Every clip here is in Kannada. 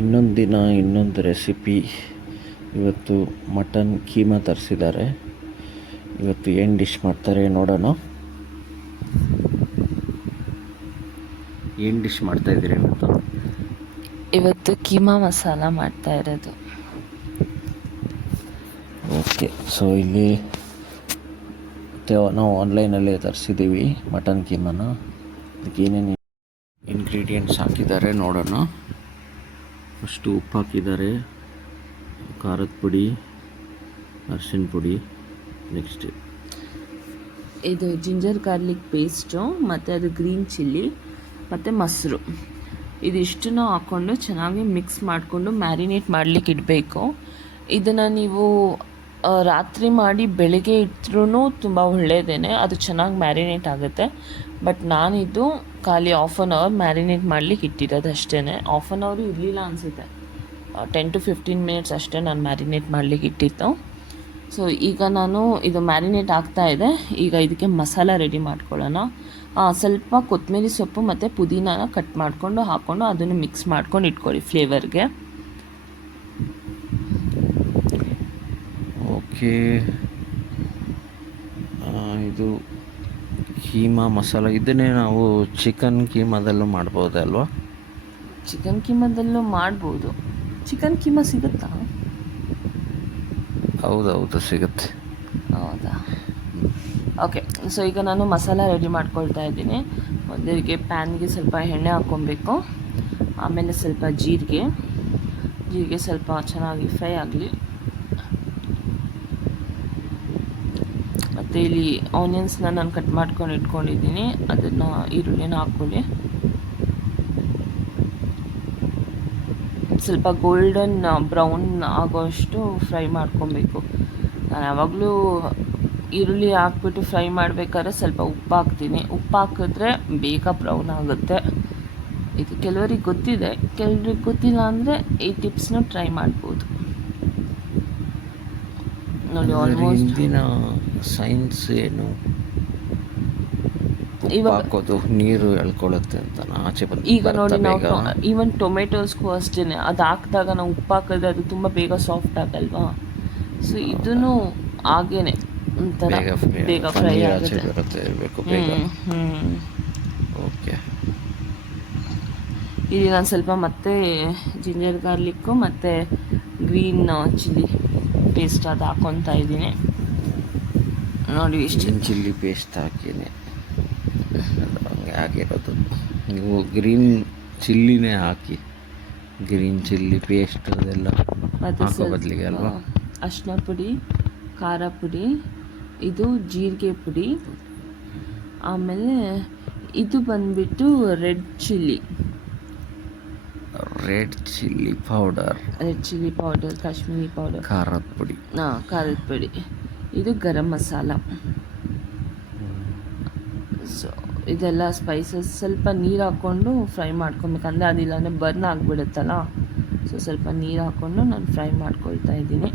ಇನ್ನೊಂದು ದಿನ ಇನ್ನೊಂದು ರೆಸಿಪಿ ಇವತ್ತು ಮಟನ್ ಕೀಮಾ ತರಿಸಿದ್ದಾರೆ ಇವತ್ತು ಏನು ಡಿಶ್ ಮಾಡ್ತಾರೆ ನೋಡೋಣ. ಏನು ಡಿಶ್ ಮಾಡ್ತಾ ಇದ್ದೀರಿ ಇವತ್ತು? ಇವತ್ತು ಕೀಮಾ ಮಸಾಲ ಮಾಡ್ತಾ ಇರೋದು. ಓಕೆ ಸೊ ಇಲ್ಲಿ ಮತ್ತೆ ನಾವು ಆನ್ಲೈನಲ್ಲೇ ತರಿಸಿದ್ದೀವಿ ಮಟನ್ ಕೀಮಾನ. ಅದಕ್ಕೆ ಏನೇನು ಇಂಗ್ರೀಡಿಯೆಂಟ್ಸ್ ಹಾಕಿದ್ದಾರೆ ನೋಡೋಣ. ಫಸ್ಟು ಉಪ್ಪು ಹಾಕಿದ್ದಾರೆ ಖಾರದ ಪುಡಿ, ಅರಿಶಿನ ಪುಡಿ, ನೆಕ್ಸ್ಟ್. ಇದು ಜಿಂಜರ್ ಗಾರ್ಲಿಕ್ ಪೇಸ್ಟು, ಮತ್ತು ಅದು ಗ್ರೀನ್ ಚಿಲ್ಲಿ, ಮತ್ತು ಮೊಸರು. ಇದಿಷ್ಟನ್ನು ಹಾಕ್ಕೊಂಡು ಚೆನ್ನಾಗಿ ಮಿಕ್ಸ್ ಮಾಡಿಕೊಂಡು ಮ್ಯಾರಿನೇಟ್ ಮಾಡಲಿಕ್ಕೆ ಇಡಬೇಕು ಇದನ್ನು ನೀವು ರಾತ್ರಿ ಮಾಡಿ ಬೆಳಿಗ್ಗೆ ಇಟ್ಟರೂ ತುಂಬ ಒಳ್ಳೆಯದೇನೆ ಅದು ಚೆನ್ನಾಗಿ ಮ್ಯಾರಿನೇಟ್ ಆಗುತ್ತೆ. ಬಟ್ ನಾನಿದ್ದು ಖಾಲಿ ಆಫ್ ಆನ್ ಅವರ್ ಮ್ಯಾರಿನೇಟ್ ಮಾಡಲಿಕ್ಕೆ ಇಟ್ಟಿರೋದು ಅಷ್ಟೇ ಆಫ್ ಆನ್ ಅವರು ಇರಲಿಲ್ಲ ಅನಿಸುತ್ತೆ. ಟೆನ್ ಟು ಫಿಫ್ಟೀನ್ ಮಿನಿಟ್ಸ್ ಅಷ್ಟೇ ನಾನು ಮ್ಯಾರಿನೇಟ್ ಮಾಡಲಿಕ್ಕೆ ಇಟ್ಟಿತ್ತು ಸೊ ಈಗ ನಾನು ಇದು ಮ್ಯಾರಿನೇಟ್ ಆಗ್ತಾ ಇದೆ. ಈಗ ಇದಕ್ಕೆ ಮಸಾಲ ರೆಡಿ ಮಾಡ್ಕೊಳ್ಳೋಣ. ಸ್ವಲ್ಪ ಕೊತ್ತಂಬರಿ ಸೊಪ್ಪು ಮತ್ತು ಪುದೀನಾನ ಕಟ್ ಮಾಡಿಕೊಂಡು ಹಾಕ್ಕೊಂಡು ಅದನ್ನು ಮಿಕ್ಸ್ ಮಾಡ್ಕೊಂಡು ಇಟ್ಕೊಳ್ಳಿ ಫ್ಲೇವರ್ಗೆ ಓಕೆ ಇದು ಕೀಮಾ ಮಸಾಲ ಇದನ್ನೇ ನಾವು ಚಿಕನ್ ಕೀಮಾದಲ್ಲೂ ಮಾಡ್ಬೋದಲ್ವಾ ಚಿಕನ್ ಕೀಮಾದಲ್ಲೂ ಮಾಡ್ಬೋದು. ಚಿಕನ್ ಕೀಮಾ ಸಿಗುತ್ತಾ? ಹೌದೌದು ಸಿಗುತ್ತೆ. ಹೌದಾ? ಓಕೆ ಸೊ ಈಗ ನಾನು ಮಸಾಲ ರೆಡಿ ಮಾಡ್ಕೊಳ್ತಾ ಇದ್ದೀನಿ. ಮೊದಲಿಗೆ ಪ್ಯಾನ್ಗೆ ಸ್ವಲ್ಪ ಎಣ್ಣೆ ಹಾಕ್ಕೊಬೇಕು. ಆಮೇಲೆ ಸ್ವಲ್ಪ ಜೀರಿಗೆ. ಜೀರಿಗೆ ಸ್ವಲ್ಪ ಚೆನ್ನಾಗಿ ಫ್ರೈ ಆಗಲಿ. ಮತ್ತು ಇಲ್ಲಿ ಆನಿಯನ್ಸ್ನ ನಾನು ಕಟ್ ಮಾಡ್ಕೊಂಡು ಇಟ್ಕೊಂಡಿದ್ದೀನಿ. ಅದನ್ನು ಈರುಳ್ಳಿನ ಹಾಕ್ಕೊಳ್ಳಿ. ಸ್ವಲ್ಪ ಗೋಲ್ಡನ್ ಬ್ರೌನ್ ಆಗೋಷ್ಟು ಫ್ರೈ ಮಾಡ್ಕೊಬೇಕು. ನಾನು ಯಾವಾಗಲೂ ಈರುಳ್ಳಿ ಹಾಕ್ಬಿಟ್ಟು ಫ್ರೈ ಮಾಡಬೇಕಾದ್ರೆ ಸ್ವಲ್ಪ ಉಪ್ಪು ಹಾಕ್ತೀನಿ. ಉಪ್ಪು ಹಾಕಿದ್ರೆ ಬೇಗ ಬ್ರೌನ್ ಆಗುತ್ತೆ. ಇದು ಕೆಲವರಿಗೆ ಗೊತ್ತಿದೆ. ಕೆಲವ್ರಿಗೆ ಗೊತ್ತಿಲ್ಲ ಅಂದರೆ ಈ ಟಿಪ್ಸ್ನ ಟ್ರೈ ಮಾಡ್ಬೋದು. ನೋಡಿ ಆಲ್ಮೋಸ್ಟ್ ಹಿಂದಿನ ಸೈನ್ಸ್ ಏನು ಹಾಕೋದು ನೀರು ಎಳ್ಕೊಳ್ಳುತ್ತೆ ಅಂತ ಆಚೆ ಬಂದು ಈಗ ನೋಡಿ ನಾವು? ಈವನ್ ಟೊಮೆಟೊಸ್ಗೂ ಅಷ್ಟೇ ಅದು ಹಾಕಿದಾಗ ನಾವು ಉಪ್ಪು ಹಾಕಿದ್ರೆ ಅದು ತುಂಬ ಬೇಗ ಸಾಫ್ಟ್ ಆಗಲ್ವಾ? ಸೊ ಇದನ್ನು ಹಾಗೇನೆ ಒಂಥರ ಬೇಗ ಫ್ರೈ ಆಗುತ್ತೆ. ಓಕೆ. ಇಲ್ಲಿ ನಾನು ಸ್ವಲ್ಪ ಮತ್ತೆ ಜಿಂಜರ್ ಗಾರ್ಲಿಕ್ಕು ಮತ್ತು ಗ್ರೀನ್ ಚಿಲ್ಲಿ ಪೇಸ್ಟ್ ಅದು ಹಾಕ್ಕೊತಾ ಇದ್ದೀನಿ. ನೋಡಿ ಇಷ್ಟು ಚಿಲ್ಲಿ ಪೇಸ್ಟ್ ಹಾಕಿನಿ ಹಂಗೆ ಹಾಕಿರೋದು ನೀವು ಗ್ರೀನ್ ಚಿಲ್ಲಿನೇ ಹಾಕಿ ಗ್ರೀನ್ ಚಿಲ್ಲಿ ಪೇಸ್ಟ್ ಅದೆಲ್ಲ ಮತ್ತು ಹಾಕೋ ಬದಲಿಗೆ ಅಲ್ವಾ ಅರಿಶಿನ ಪುಡಿ ಖಾರ ಪುಡಿ ಇದು ಜೀರಿಗೆ ಪುಡಿ ಆಮೇಲೆ ಇದು ಬಂದ್ಬಿಟ್ಟು red chilli. Red chilli powder red chilli powder Kashmiri powder ಖಾರದ ಪುಡಿ ಹಾಂ ಖಾರದ ಪುಡಿ ಇದು ಗರಂ ಮಸಾಲ. ಸೊ ಇದೆಲ್ಲ ಸ್ಪೈಸಸ್ ಸ್ವಲ್ಪ ನೀರು ಹಾಕ್ಕೊಂಡು ಫ್ರೈ ಮಾಡ್ಕೊಬೇಕು. ಅಂದರೆ ಅದಿಲ್ಲ ಅಂದರೆ ಬರ್ನ್ ಆಗಿಬಿಡುತ್ತಲ್ಲ? ಸೊ ಸ್ವಲ್ಪ ನೀರು ಹಾಕ್ಕೊಂಡು ನಾನು ಫ್ರೈ ಮಾಡ್ಕೊಳ್ತಾ ಇದ್ದೀನಿ.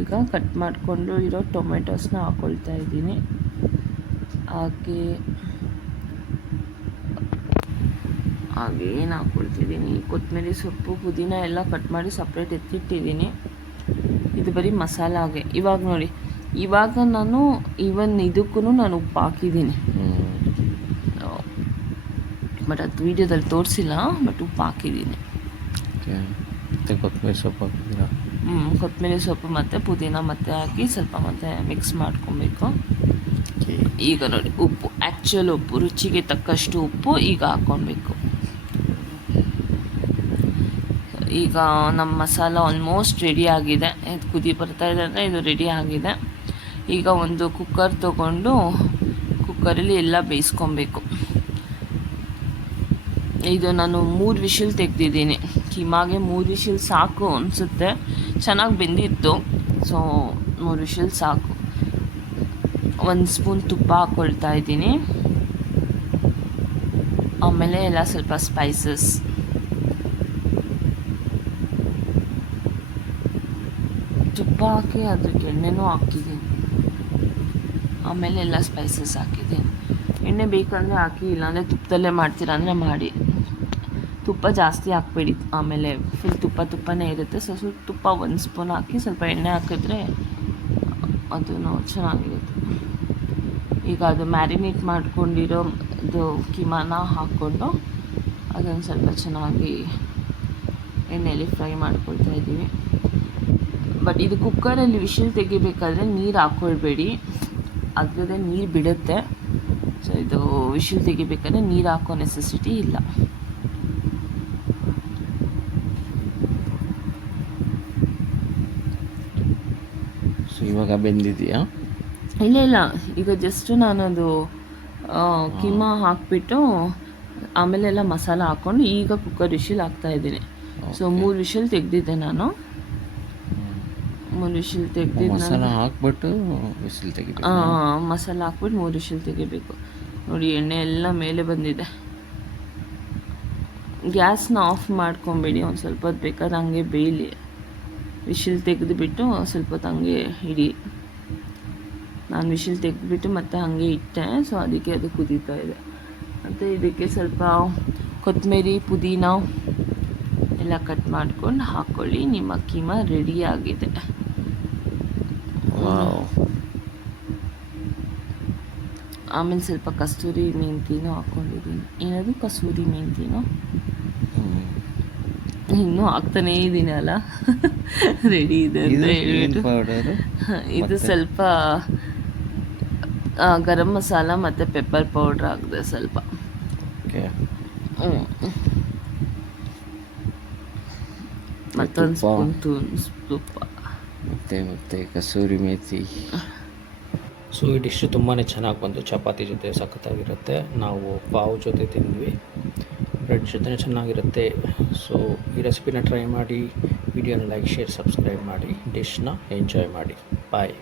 ಈಗ ಕಟ್ ಮಾಡಿಕೊಂಡು ಇರೋ ಟೊಮೆಟೊಸ್ನ ಹಾಕ್ಕೊಳ್ತಾ ಇದ್ದೀನಿ. ಹಾಗೆ ಹಾಗೆ ಹಾಕೊಳ್ತಿದ್ದೀನಿ ಹಾಕ್ಕೊಳ್ತಿದ್ದೀನಿ ಕೊತ್ತಂಬರಿ ಸೊಪ್ಪು ಪುದೀನ ಎಲ್ಲ ಕಟ್ ಮಾಡಿ ಸಪ್ರೇಟ್ ಎತ್ತಿಟ್ಟಿದ್ದೀನಿ. ಇದು ಬರೀ ಮಸಾಲಾಗೆ ಇವಾಗ ನೋಡಿ ಇವಾಗ ನಾನು ಈವನ್ ಇದಕ್ಕೂ ನಾನು ಉಪ್ಪು ಹಾಕಿದ್ದೀನಿ. ಬಟ್ ಅದು ವೀಡಿಯೋದಲ್ಲಿ ತೋರಿಸಿಲ್ಲ ಬಟ್ ಉಪ್ಪು ಹಾಕಿದ್ದೀನಿ. ಕೊತ್ತಂಬರಿ ಸೊಪ್ಪು ಹಾಕಿದ್ದೀರಾ? ಹ್ಞೂ ಕೊತ್ತಂಬರಿ ಸೊಪ್ಪು ಮತ್ತು ಪುದೀನ ಮತ್ತೆ ಹಾಕಿ ಸ್ವಲ್ಪ ಮತ್ತೆ ಮಿಕ್ಸ್ ಮಾಡ್ಕೊಬೇಕು. ಈಗ ನೋಡಿ ಉಪ್ಪು ಆ್ಯಕ್ಚುಯಲ್ ಉಪ್ಪು ರುಚಿಗೆ ತಕ್ಕಷ್ಟು ಉಪ್ಪು ಈಗ ಹಾಕ್ಕೊಳ್ಬೇಕು ಈಗ ನಮ್ಮ ಮಸಾಲ ಆಲ್ಮೋಸ್ಟ್ ರೆಡಿ ಆಗಿದೆ. ಇದು ಕುದಿ ಬರ್ತಾ ಇದೆ ಅಂದರೆ ಇದು ರೆಡಿ ಆಗಿದೆ. ಈಗ ಒಂದು ಕುಕ್ಕರ್ ತೊಗೊಂಡು ಕುಕ್ಕರಲ್ಲಿ ಎಲ್ಲ ಬೇಯಿಸ್ಕೊಬೇಕು. ಇದು ನಾನು ಮೂರು ವಿಷಲ್ ತೆಗೆದಿದ್ದೀನಿ. ಕಿಮಾಗೆ ಮೂರು ವಿಷಲ್ ಸಾಕು ಅನಿಸುತ್ತೆ. ಚೆನ್ನಾಗಿ ಬೆಂದಿತ್ತು. ಸೊ ಮೂರು ವಿಷಲ್ ಸಾಕು. ಒಂದು ಸ್ಪೂನ್ ತುಪ್ಪ ಹಾಕ್ಕೊಳ್ತಾ ಇದ್ದೀನಿ. ಆಮೇಲೆ ಎಲ್ಲ ಸ್ವಲ್ಪ ಸ್ಪೈಸಸ್ ತುಪ್ಪ ಹಾಕಿ ಅದಕ್ಕೆ ಎಣ್ಣೆನೂ ಹಾಕಿದ್ದೀನಿ ಆಮೇಲೆ ಎಲ್ಲ ಸ್ಪೈಸಸ್ ಹಾಕಿದ್ದೀನಿ. ಎಣ್ಣೆ ಬೇಕಂದರೆ ಹಾಕಿ, ಇಲ್ಲಾಂದರೆ ತುಪ್ಪದಲ್ಲೇ ಮಾಡ್ತೀರಾ ಅಂದರೆ ಮಾಡಿ. ತುಪ್ಪ ಜಾಸ್ತಿ ಹಾಕ್ಬೇಡಿ. ಆಮೇಲೆ ಫುಲ್ ತುಪ್ಪ ತುಪ್ಪನೇ ಇರುತ್ತೆ. ಸೊ ಸ್ವಲ್ಪ ತುಪ್ಪ ಒಂದು ಸ್ಪೂನ್ ಹಾಕಿ ಸ್ವಲ್ಪ ಎಣ್ಣೆ ಹಾಕಿದ್ರೆ ಅದು ಚೆನ್ನಾಗಿರುತ್ತೆ. ಈಗ ಅದು ಮ್ಯಾರಿನೇಟ್ ಮಾಡ್ಕೊಂಡಿರೋ ಇದು ಕಿಮಾನ ಹಾಕ್ಕೊಂಡು ಅದನ್ನು ಸ್ವಲ್ಪ ಚೆನ್ನಾಗಿ ಎಣ್ಣೆಯಲ್ಲಿ ಫ್ರೈ ಮಾಡ್ಕೊಳ್ತಾ ಇದ್ದೀವಿ. ಬಟ್ ಇದು ಕುಕ್ಕರಲ್ಲಿ ವಿಷಲ್ ತೆಗಿಬೇಕಾದ್ರೆ ನೀರು ಹಾಕ್ಕೊಳ್ಬೇಡಿ ಅದರದೇ ನೀರು ಬಿಡುತ್ತೆ. ಸೊ ಇದು ವಿಷಲ್ ತೆಗಿಬೇಕಾದ್ರೆ ನೀರು ಹಾಕೋ ನೆಸೆಸಿಟಿ ಇಲ್ಲ. ಸೊ ಇವಾಗ ಬೆಂದಿದೆಯಾ ಇಲ್ಲ ಇಲ್ಲ. ಈಗ ಜಸ್ಟ್ ನಾನದು ಕಿಮ ಹಾಕ್ಬಿಟ್ಟು ಆಮೇಲೆಲ್ಲ ಮಸಾಲ ಹಾಕ್ಕೊಂಡು ಈಗ ಕುಕ್ಕರ್ ವಿಷಲ್ ಹಾಕ್ತಾ ಇದ್ದೀನಿ. ಸೊ ಮೂರು ವಿಷಲ್ ತೆಗೆದಿದ್ದೆ ನಾನು. ಮೂರು ವಿಷಲ್ ತೆಗೆದು ಮಸಾಲ ಹಾಕ್ಬಿಟ್ಟು ಬಿಸಿಲು ತೆಗಿಬೇಕು. ಮಸಾಲ ಹಾಕ್ಬಿಟ್ಟು ಮೂರು ತೆಗಿಬೇಕು. ನೋಡಿ ಎಣ್ಣೆ ಎಲ್ಲ ಮೇಲೆ ಬಂದಿದೆ. ಗ್ಯಾಸ್ನ ಆಫ್ ಮಾಡ್ಕೊಬೇಡಿ ಒಂದು ಸ್ವಲ್ಪ ಹೊತ್ತು ಬೇಕಾದ್ರೆ ಹಂಗೆ ಬೇಯಲಿ. ವಿಷಲ್ ತೆಗೆದುಬಿಟ್ಟು ಸ್ವಲ್ಪ ಹೊತ್ತು ಹಂಗೆ ಇಡಿ. ನಾನು ವಿಷಲ್ ತೆಗೆದುಬಿಟ್ಟು ಮತ್ತೆ ಹಾಗೆ ಇಟ್ಟೆ ಸೊ ಅದಕ್ಕೆ ಅದು ಕುದೀತಾ ಇದೆ. ಮತ್ತು ಇದಕ್ಕೆ ಸ್ವಲ್ಪ ಕೊತ್ತಂಬರಿ ಪುದೀನ ಎಲ್ಲ ಕಟ್ ಮಾಡ್ಕೊಂಡು ಹಾಕ್ಕೊಳ್ಳಿ ನಿಮ್ಮ ಕೀಮಾ ರೆಡಿ ಆಗಿದೆ. ಆಮೇಲೆ ಸ್ವಲ್ಪ ಕಸ್ತೂರಿ ಮೆಂತಿನೂ ಹಾಕ್ಕೊಂಡಿದ್ದೀನಿ. ಏನದು? ಕಸ್ತೂರಿ ಮೆಂತಿನೋ. ಇನ್ನೂ ಹಾಕ್ತಾನೇ ಇದ್ದೀನಿ ಅಲ್ಲ. ರೆಡಿ ಇದೆ ಅಂತ ಇದು ಏನು ಹೇಳ್ಬಿಟ್ಟು ಇದು ಸ್ವಲ್ಪ ಗರಂ ಮಸಾಲ ಮತ್ತು ಪೆಪ್ಪರ್ ಪೌಡ್ರ್ ಹಾಕಿದೆ ಸ್ವಲ್ಪ. ಮತ್ತೊಂದು ಸ್ಪೂನ್ ತೂನ್ ತುಪ್ಪ ಮತ್ತೆ ಮತ್ತೆ ಕಸೂರಿ ಮೇಥಿ. ಸೊ ಈ ಡಿಶ್ ತುಂಬಾ ಚೆನ್ನಾಗಿ ಬಂತು ಚಪಾತಿ ಜೊತೆ ಸಖತ್ತಾಗಿರುತ್ತೆ. ನಾವು ಪಾವ್ ಜೊತೆ ತಿಂದ್ವಿ. ಬ್ರೆಡ್ ಜೊತೆ ಚೆನ್ನಾಗಿರುತ್ತೆ. ಸೊ ಈ ರೆಸಿಪಿನ ಟ್ರೈ ಮಾಡಿ ವಿಡಿಯೋನ ಲೈಕ್ ಶೇರ್ ಸಬ್ಸ್ಕ್ರೈಬ್ ಮಾಡಿ ಡಿಶ್ನ ಎಂಜಾಯ್ ಮಾಡಿ. ಬಾಯ್